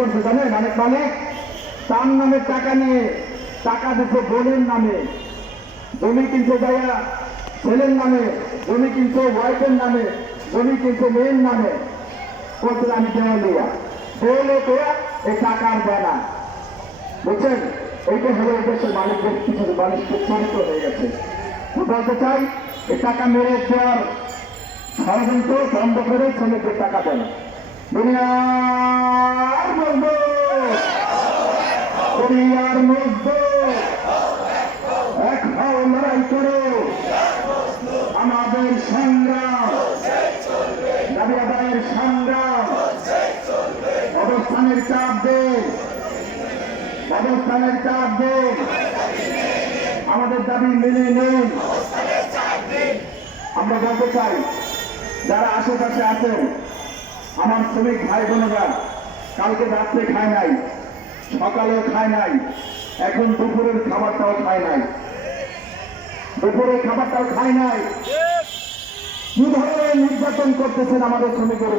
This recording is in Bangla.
করছে জানেন? অনেক মালিক তার নামে টাকা নিয়ে টাকা দিচ্ছে বোনের নামে, জমি কিনছে যাইয়া ছেলের নামে, জমি কিনছে ওয়াইফের নামে, জমি কিনছে মেয়ের নামে, করছে আমি দেওয়ালিয়া দেওয়ালে করে এই টাকা আর দেয় না। বুঝছেন? এইটা হলো এই দেশের মালিকদের কিছু মালিকদের চরিত্র হয়ে গেছে। বলতে চাই এই টাকা মেরে দেওয়ার ষড়যন্ত্র বন্ধ করে শ্রমিকদের টাকা দেন। দুনিয়ার মজদুর, দুনিয়ার মজদুর এক হও, লড়াই করো, আমাদের সংগ্রাম, দাবি আদায়ের সংগ্রাম, অবস্থানের চাপ দেন, অবস্থানের চাপ দেন, আমাদের দাবি মেনে নেন। আমরা বলতে চাই যারা আশেপাশে আছেন আমার শ্রমিক ভাই বোনেরা, কালকে রাত্রে খায় নাই, সকালেও খায় নাই, এখন দুপুরের খাবারটাও খায় নাই, দুপুরের খাবারটাও খায় নাই। কি ধরনের নির্যাতন করতেছেন আমাদের শ্রমিকের?